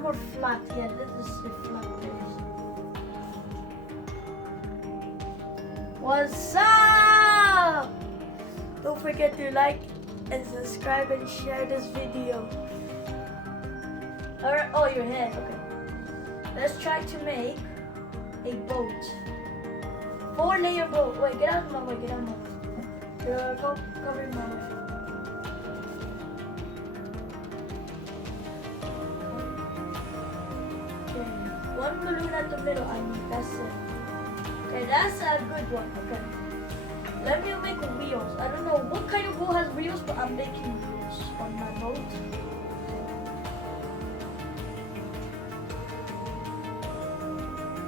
one more flat. Yeah, this is the flat base. What's up? Don't forget to like and subscribe and share this video. Alright, oh, your head. Okay. Let's try to make a boat. 4-layer boat. Wait, get out of my way. Get out of my way. Go cover my way. Okay. One balloon at the middle. I need. That's it. Okay, that's a good one. Okay. Let me make wheels. I don't know what kind of boat has wheels, but I'm making wheels on my boat.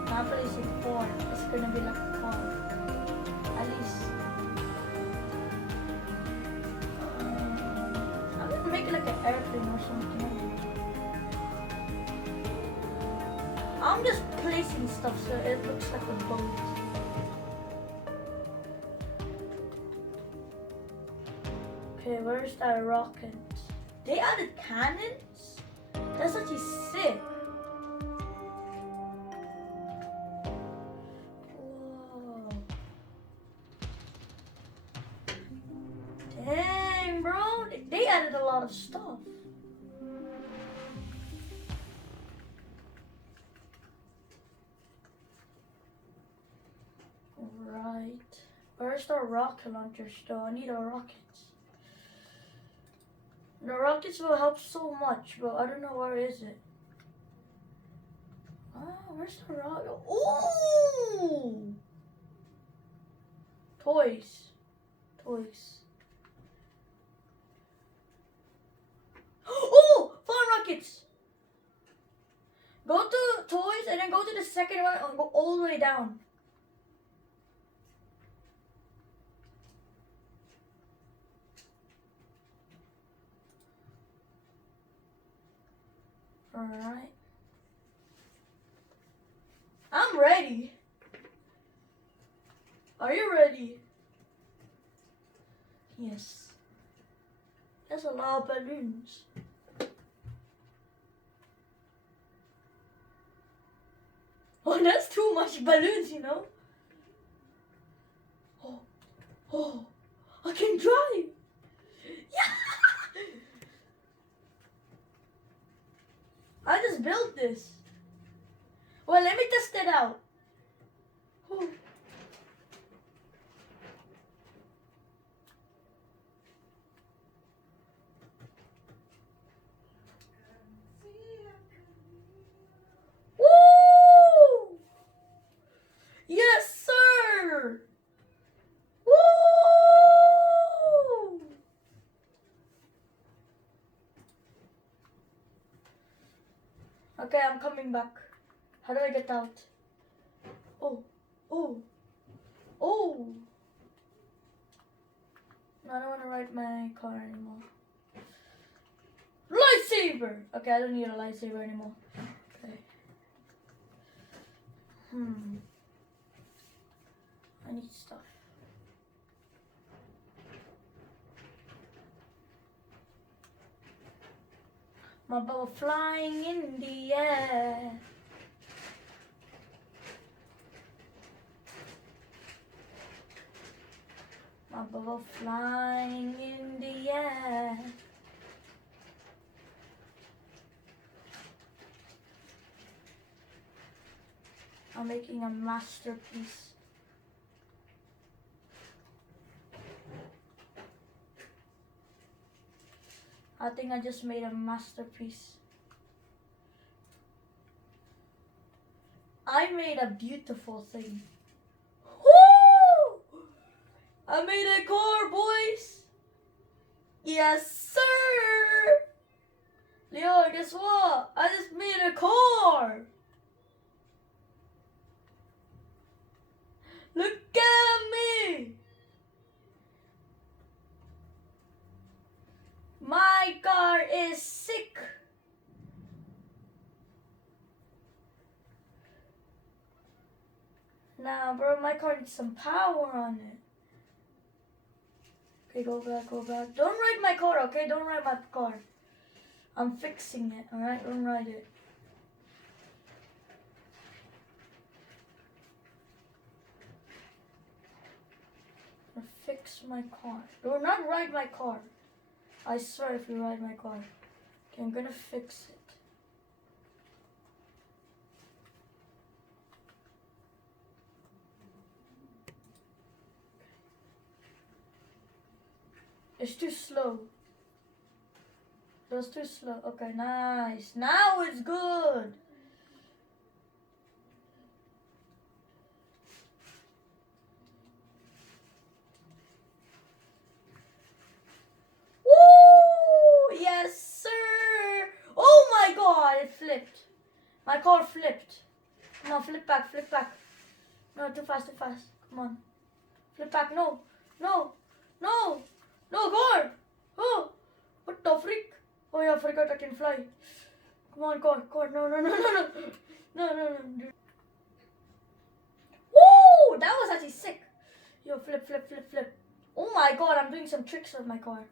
I'm placing 4. It's gonna be like a car. At least. I'm gonna make it like an airplane or something. I'm just placing stuff so it looks like a boat. Okay, where's that rocket? They added cannons? That's actually sick. Whoa. Dang, bro. They added a lot of stuff. Right. Where's the rocket launcher still? I need a rocket. The rockets will help so much, but I don't know where is it. Oh, where's the rocket? Ooh! Toys. Oh! Fun rockets! Go to toys and then go to the second one and go all the way down. Alright. I'm ready. Are you ready? Yes. There's a lot of balloons. Oh, that's too much balloons, you know? Oh, I can drive. Yeah! I just built this. Well, let me test it out. Oh. Woo! Yes, sir! Woo! Okay, I'm coming back. How do I get out? Oh. No, I don't want to ride my car anymore. Lightsaber! Okay, I don't need a lightsaber anymore. Okay. I need stuff. My boat flying in the air. My boat flying in the air. I'm making a masterpiece. I think I just made a masterpiece. I made a beautiful thing. Woo! I made a car, boys! Yes, sir! Leo, guess what? I just made a car! Look at me! My car is sick! Nah, bro, my car needs some power on it. Okay, go back. Don't ride my car, okay? Don't ride my car. I'm fixing it, alright? Don't ride it. fix my car. Do not ride my car. I swear if you ride my car. Okay, I'm gonna fix it. It's too slow. That's too slow. Okay, nice. Now it's good. Woo! Yes, sir. Oh my God, it flipped. My car flipped. Come on, flip back, flip back. No, too fast, too fast. Come on. Flip back. No, no, no, no, God. Oh, what the freak? Oh yeah, I forgot I can fly. Come on, God, God, no, no, no, no, no, no, no, no. Woo! That was actually sick. Yo, flip, flip, flip, flip. Oh my God, I'm doing some tricks with my car.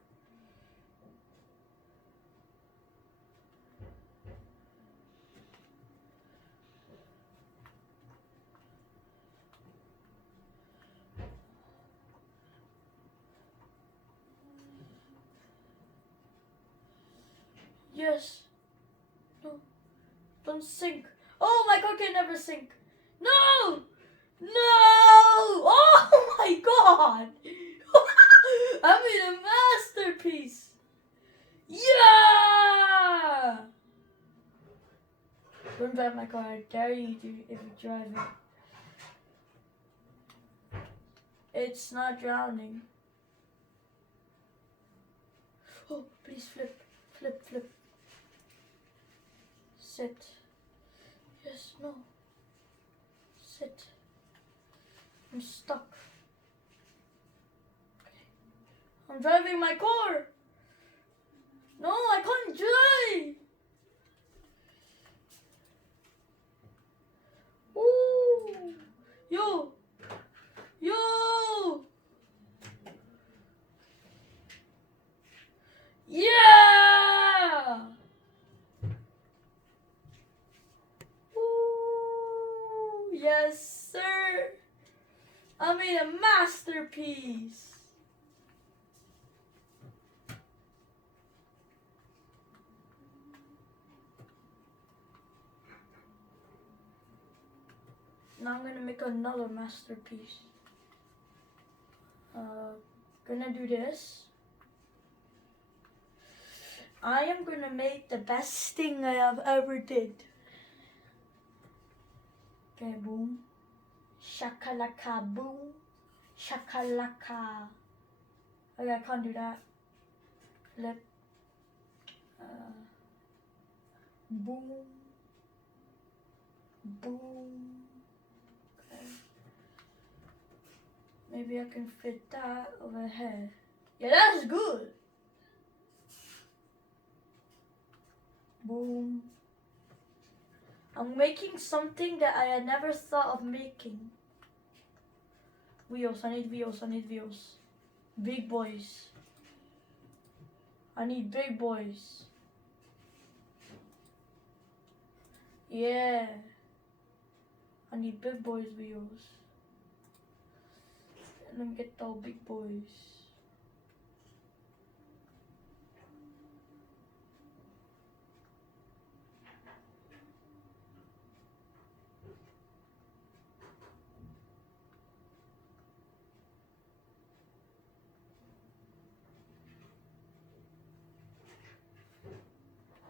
Yes. No. Don't sink. Oh my God, can never sink. No! No! Oh my God! I made a masterpiece. Yeah! Don't drive my car. I dare you to if you drive it. It's not drowning. Oh, please flip, flip, flip. Sit. Yes, no. Sit. I'm stuck. Okay. I'm driving my car. No, I can't drive. Ooh. Yo. Yo. Yeah. Ooh. Yes, sir. I made a masterpiece. Now I'm gonna make another masterpiece. Gonna do this. I am gonna make the best thing I have ever did. Okay, boom. Shakalaka, boom. Shakalaka. Okay, I can't do that. Flip. Boom. Boom. Okay. Maybe I can fit that over here. Yeah, that's good. Boom. I'm making something that I had never thought of making. Wheels, I need wheels, I need wheels. Big boys. I need big boys. Yeah. I need big boys wheels. Let me get the big boys.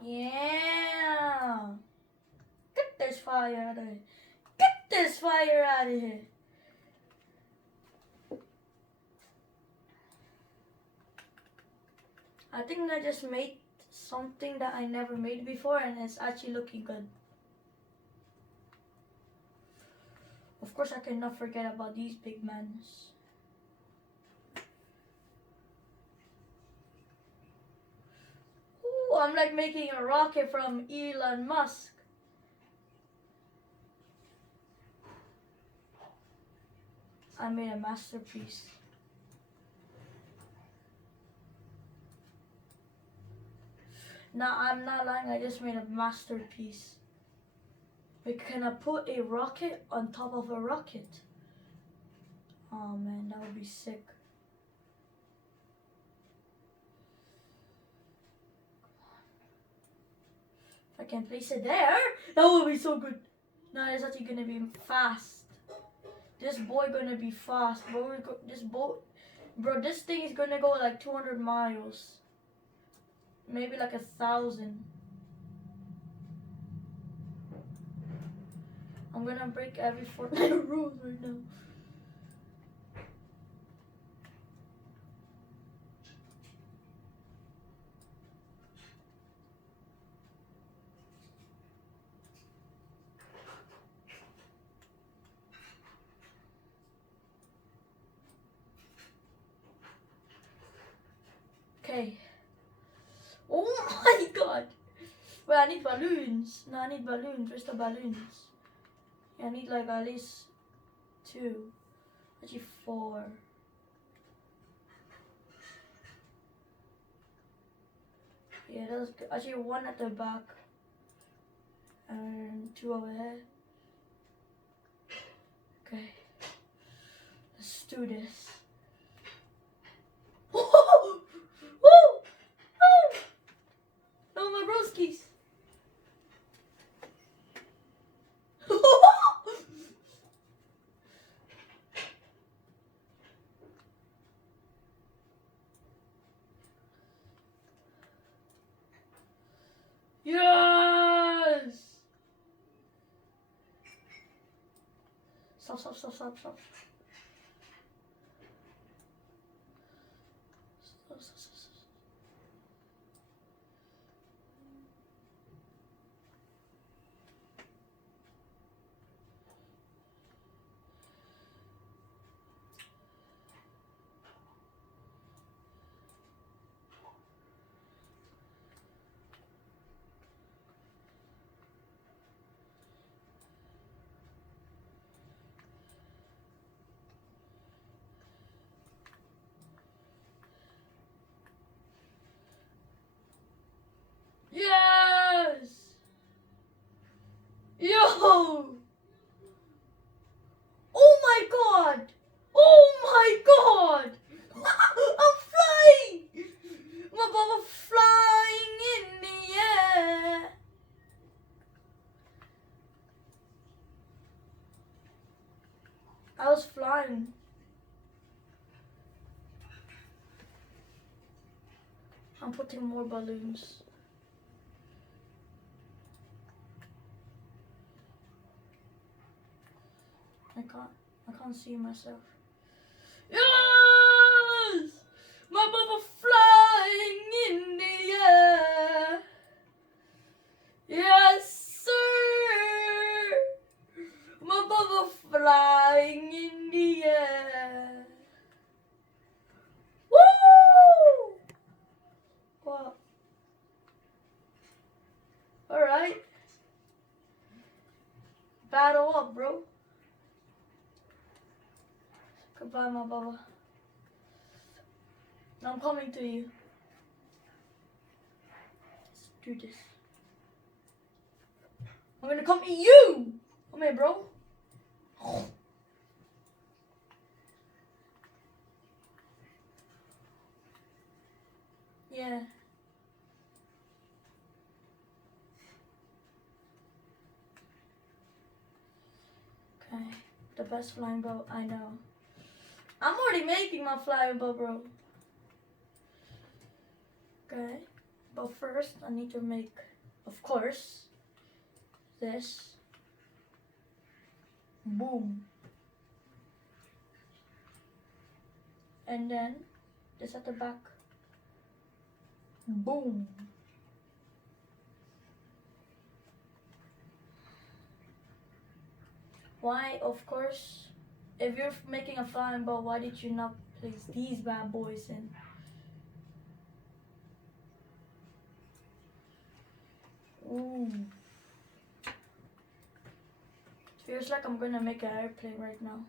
Yeah. Get this fire out of here. Get this fire out of here. I think I just made something that I never made before and it's actually looking good. Of course, I cannot forget about these big mans. Ooh, I'm like making a rocket from Elon Musk. I made a masterpiece. No, I'm not lying, I just made a masterpiece. But can I put a rocket on top of a rocket? Oh man, that would be sick. I can place it there, that would be so good. No, it's actually gonna be fast. This boy gonna be fast, bro. This boat, bro. This thing is gonna go like 200 miles, maybe like 1,000. I'm gonna break every Fortnite rules right now. Okay. Oh my god. Wait, I need balloons. No, I need balloons. Where's the balloons? Yeah, I need like at least 2. Actually 4. Yeah, that's good. Actually 1 at the back. And 2 over here. Okay. Let's do this. Woo! No, my broskies. Yes! Stop. Stop. Yes! Yo! Oh my god! Oh my god! I'm flying! My baba flying in the air! I was flying. I'm putting more balloons. I can't see myself. Yes! My baba flying in the air. Yes, sir. My baba flying in the air. Woo! What? Alright. Battle up, bro. Goodbye, my baba. Now I'm coming to you. Let's do this. I'm gonna come to you! Come here, bro. Yeah. Okay. The best flying boat I know. I'm already making my flying boat, bro. Okay. But first, I need to make, of course, this. Boom. And then, this at the back. Boom. Why, of course, if you're making a flying boat, why did you not place these bad boys in? Ooh. It feels like I'm gonna make an airplane right now.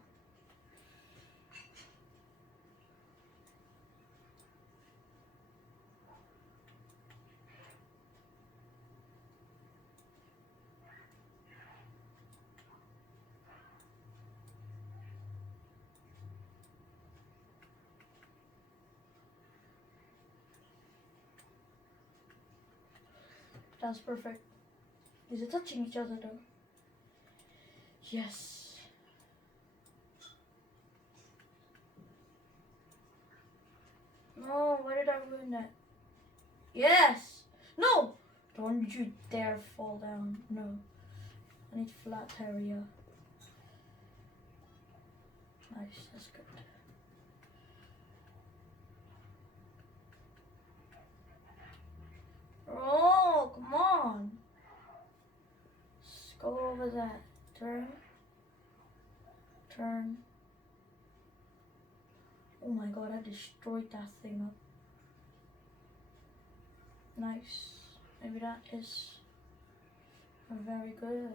That's perfect. Is it touching each other though? Yes. No, why did I ruin that? Yes! No! Don't you dare fall down. No. I need flat area. Nice, that's good. Oh, come on. Let's go over that. Turn. Turn. Oh my god, I destroyed that thing up. Nice. Maybe that is very good.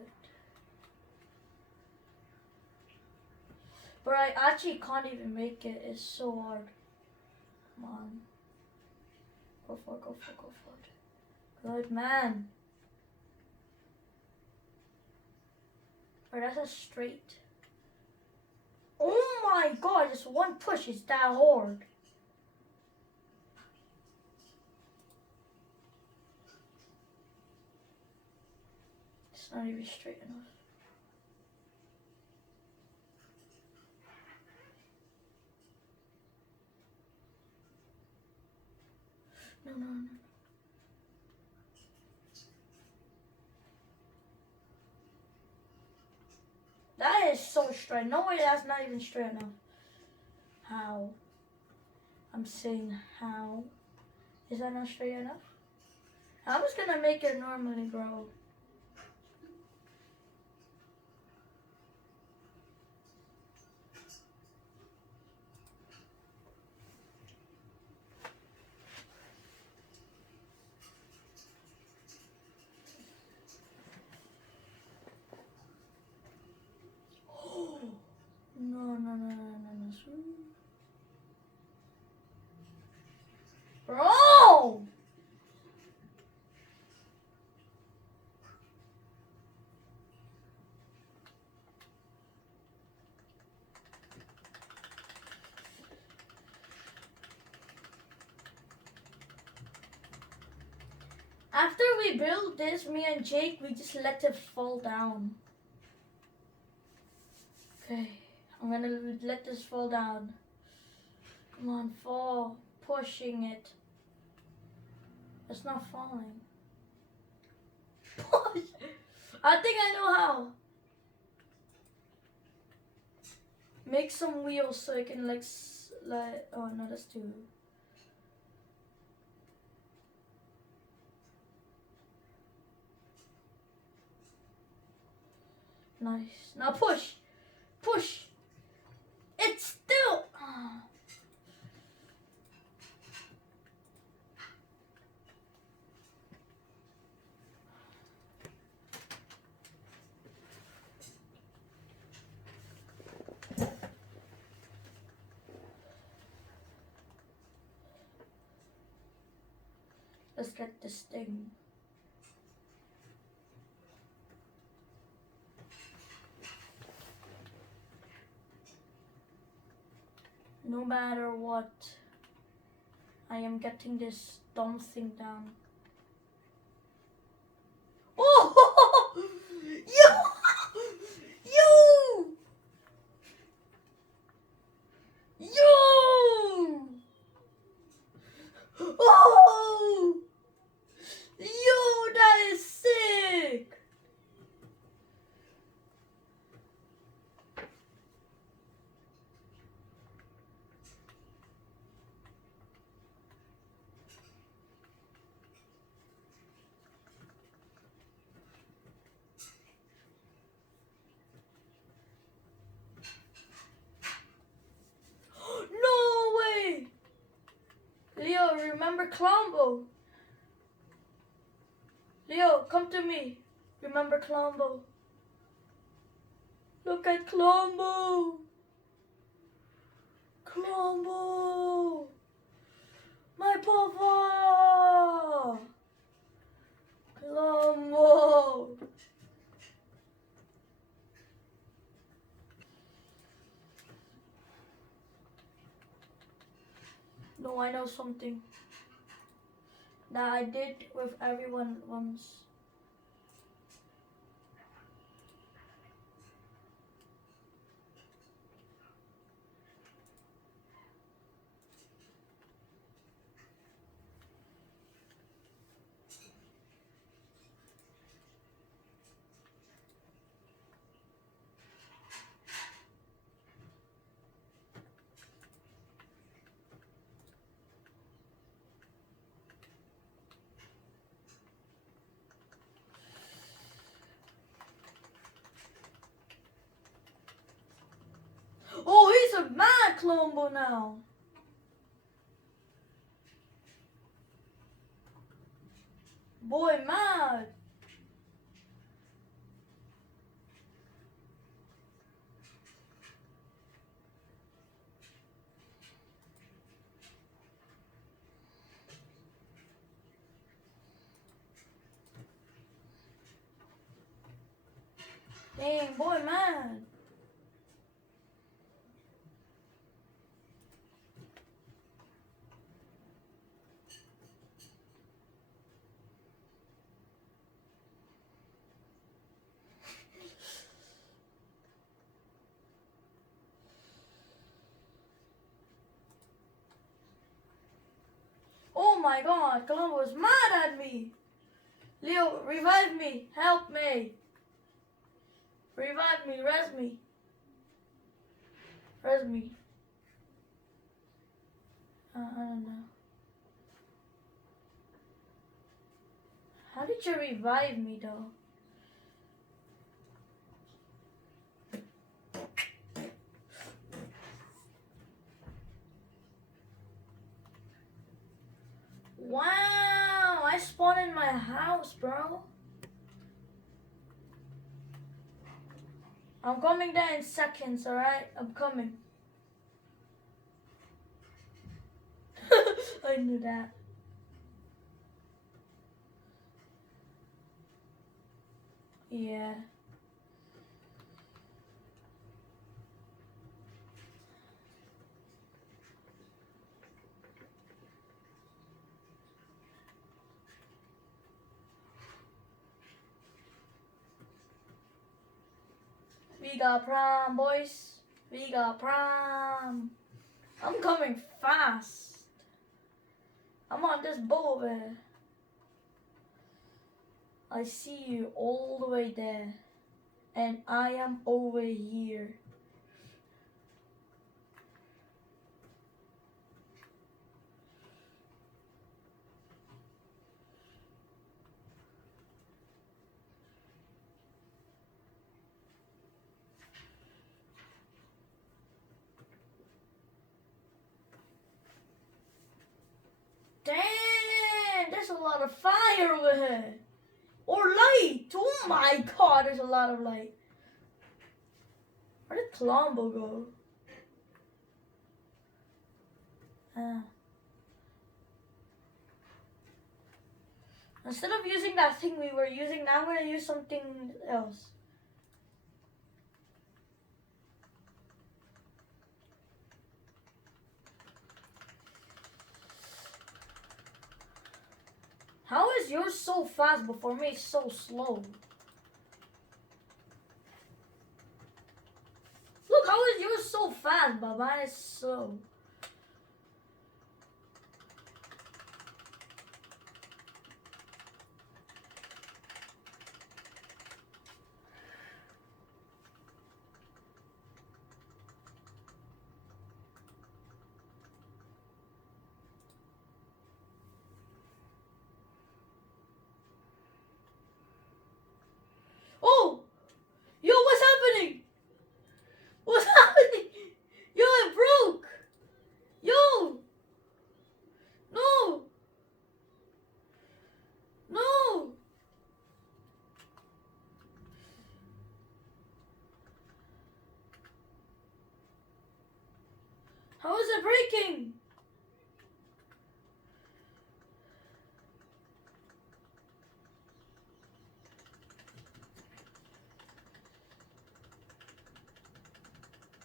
But I actually can't even make it. It's so hard. Come on. Go for it, go for it, go for it. Good man. Alright, that's a straight. Oh my god, just one push is that hard. It's not even straight enough. No, no, no. That is so straight. No way, that's not even straight enough. How? I'm saying how? Is that not straight enough? I was gonna make it normally, bro. No, no, no, no, no, no. Bro! After we build this, me and Jake, we just let it fall down. Okay, I'm gonna let this fall down. Come on, fall. Pushing it. It's not falling. Push! I think I know how. Make some wheels so I can like, oh no, that's too. Nice. Now push. Push. It's still. Oh. Let's get this thing. No matter what, I am getting this dumb thing down. Oh! Yo! Yo! Yo! Oh! Yo, that is sick! No way! Leo, remember Colombo? Leo, come to me. Remember Colombo? Look at Colombo! Colombo! My papa! Colombo! No, I know something that I did with everyone once. Oh, he's a mad Colombo now. Boy, mad. Dang, boy, mad. Oh my god, Colombo's mad at me. Leo, revive me. Help me. Revive me. Res me. Res me. I don't know. How did you revive me though? Wow, I spawned in my house, bro. I'm coming there in seconds, alright? I'm coming. I knew that. Yeah. We got prom, boys. We got prom. I'm coming fast. I'm on this boat over there. I see you all the way there. And I am over here. Damn, there's a lot of fire over here. Or light. Oh my god, there's a lot of light. Where did Colombo go? Instead of using that thing we were using, now I'm going to use something else. How is yours so fast but for me it's so slow? Look, how is yours so fast but mine is slow? Oh! Yo, what's happening? What's happening? Yo, it broke! Yo! No! No! How is it breaking?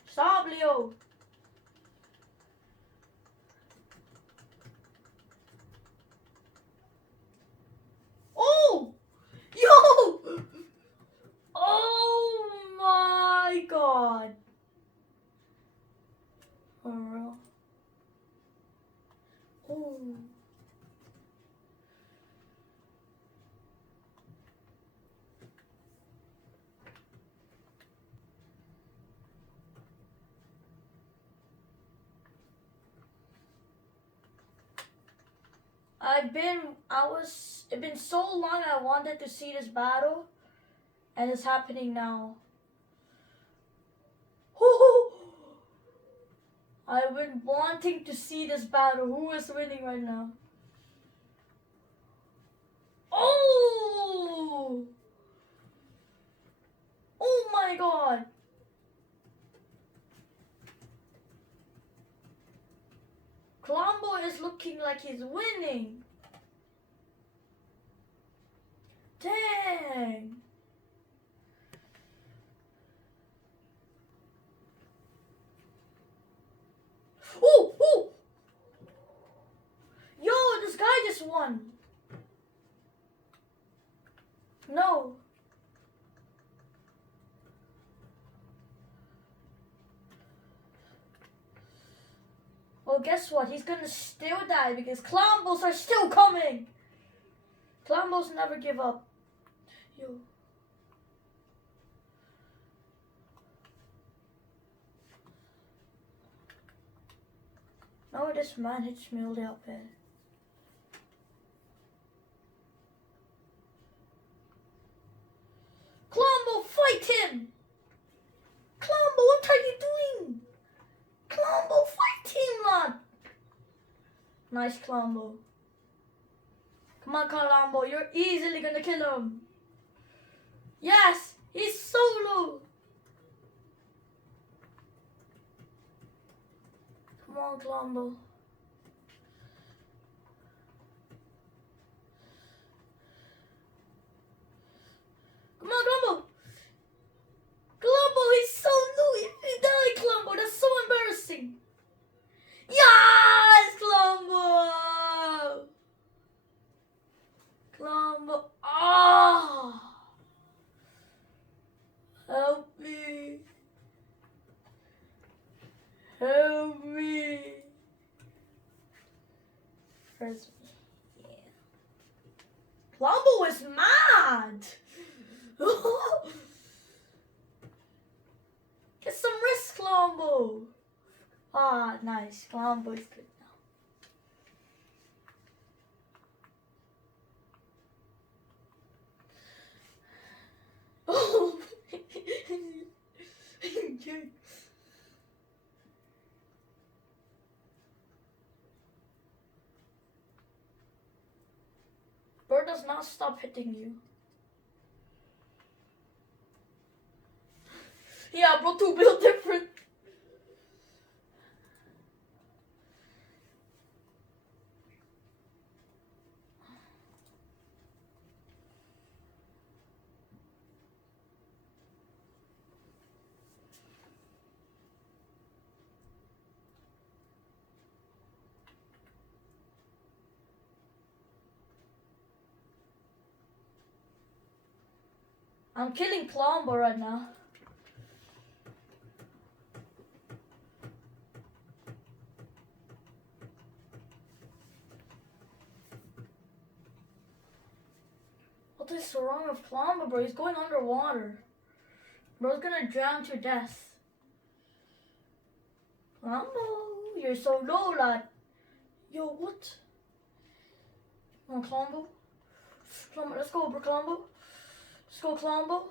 Stop, Leo! Oh! Yo! Oh my god! For real? Oh. It's been so long I wanted to see this battle, and it's happening now. I've been wanting to see this battle. Who is winning right now? Oh! Oh my god! Colombo is looking like he's winning. Dang! Oh! Oh! Yo, this guy just won. No. Well, guess what? He's gonna still die because Clombos are still coming. Clombos never give up. Yo. No, this man hits me all the way up there. Clombo, fight him! Clombo, what are you doing? Clombo, fight him, man! Nice, Clombo. Come on, Colombo, you're easily gonna kill him. Yes, he's solo. Come on, Colombo. Come on, Colombo. Colombo, he's so new. He died, Colombo. That's so embarrassing. Yes, Colombo. Colombo. Ah. Help me. Help me. First, yeah. Colombo is mad. Get some risk, Colombo. Ah, nice. Colombo is good now. Oh. Bird does not stop hitting you. Yeah, bro, two build different. I'm killing Colombo right now. What is so wrong with Colombo, bro? He's going underwater. Bro's gonna drown to death. Colombo, you're so low, lad. Yo, what? Come on, Colombo. Colombo, let's go, bro, Colombo. Let's go, Colombo.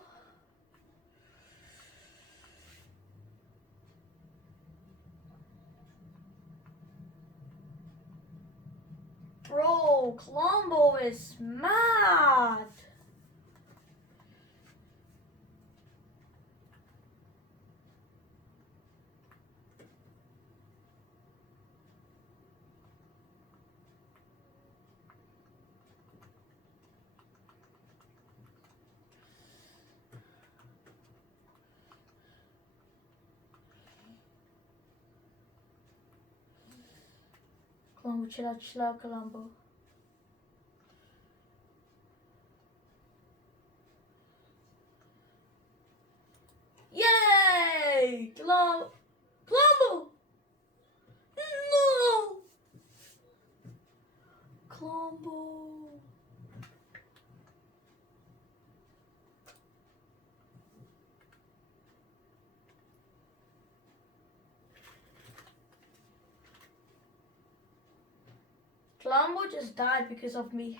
Bro, Colombo is mad. Colombo, chill out, Colombo. Yay! Colombo! No! Colombo! Colombo just died because of me.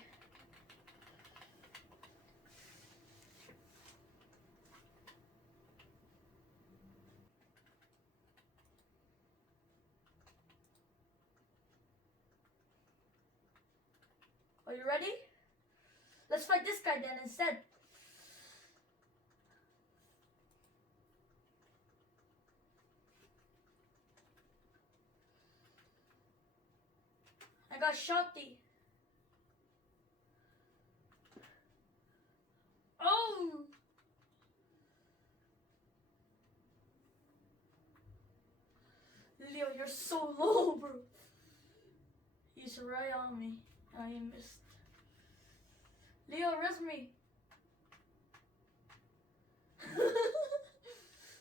Are you ready? Let's fight this guy then instead. I got shotty. Oh! Leo, you're so low, bro. He's right on me. I missed. Leo, res me.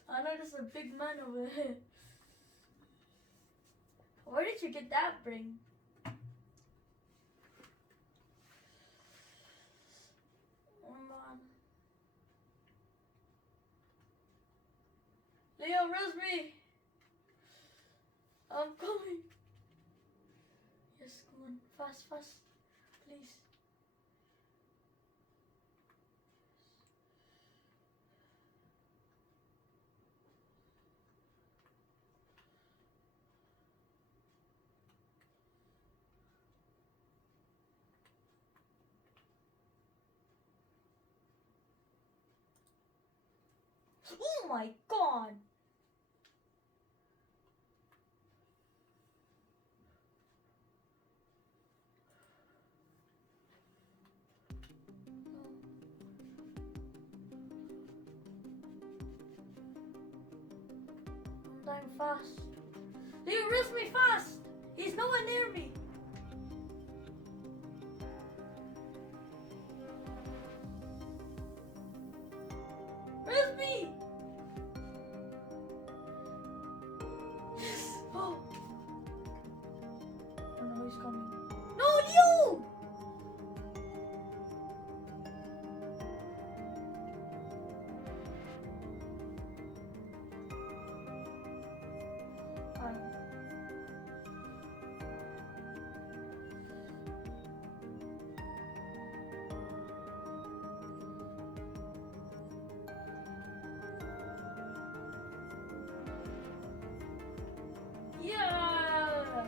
I know there's a big man over here. Where did you get that bring? Come on. Leo, res me. I'm coming. Yes, come on. Fast, fast. Please. Oh my god! I'm dying fast. Leo, res me fast! He's nowhere near me! Res me! Oh. Oh no, he's coming. No, Leo! Yes!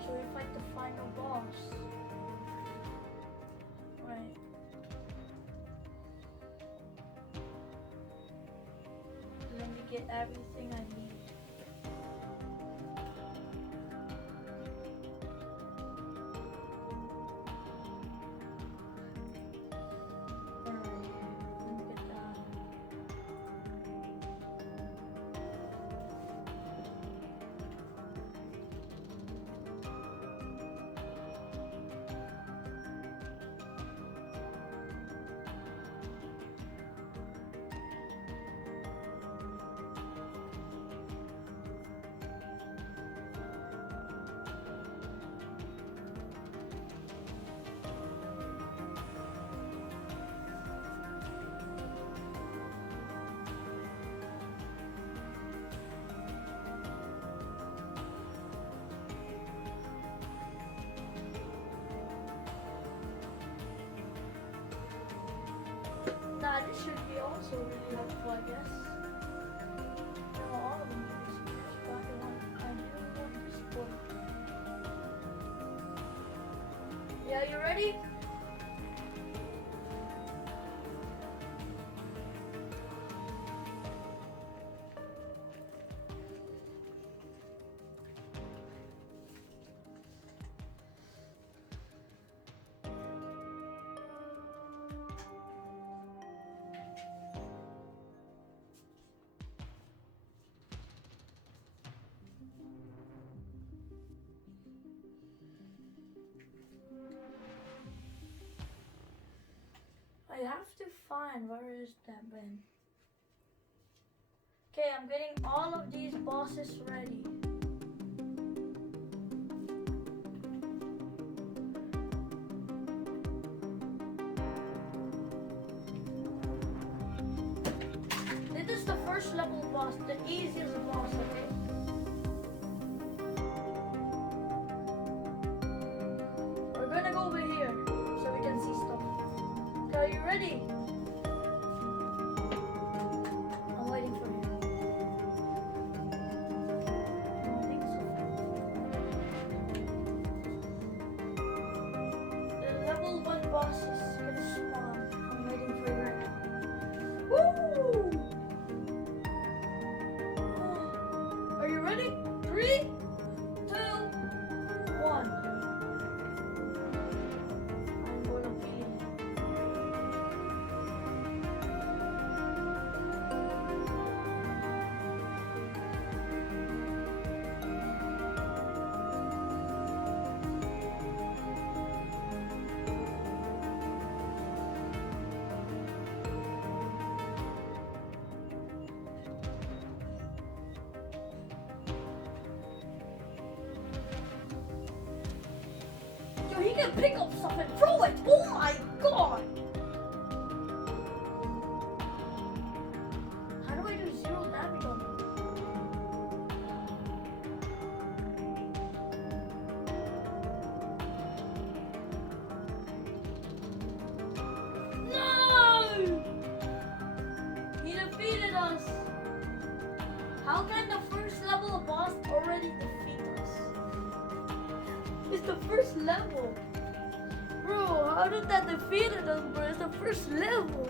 So we fight the final boss. Right. Let me get everything I need. Nah, this should be also really helpful, I guess. No, all of them are disappears, but I really want this one. Yeah, you ready? I have to find where is that bin. Okay, I'm getting all of these bosses ready. This is the first level boss, the easiest boss, okay? We're gonna go over here so we can see stuff. are you ready? I'm waiting for you. I don't think so. The level 1 boss is gonna spawn. I'm waiting for you right now. Woo! Are you ready? 3, 2, 1. I'm gonna kill you. Yo, he can pick up stuff and throw it. Oh my god! How do I do 0 damage on him? No! He defeated us. How can the first level of boss already defeat us? It's the first level. Bro, how did that defeat us, bro? It's the first level.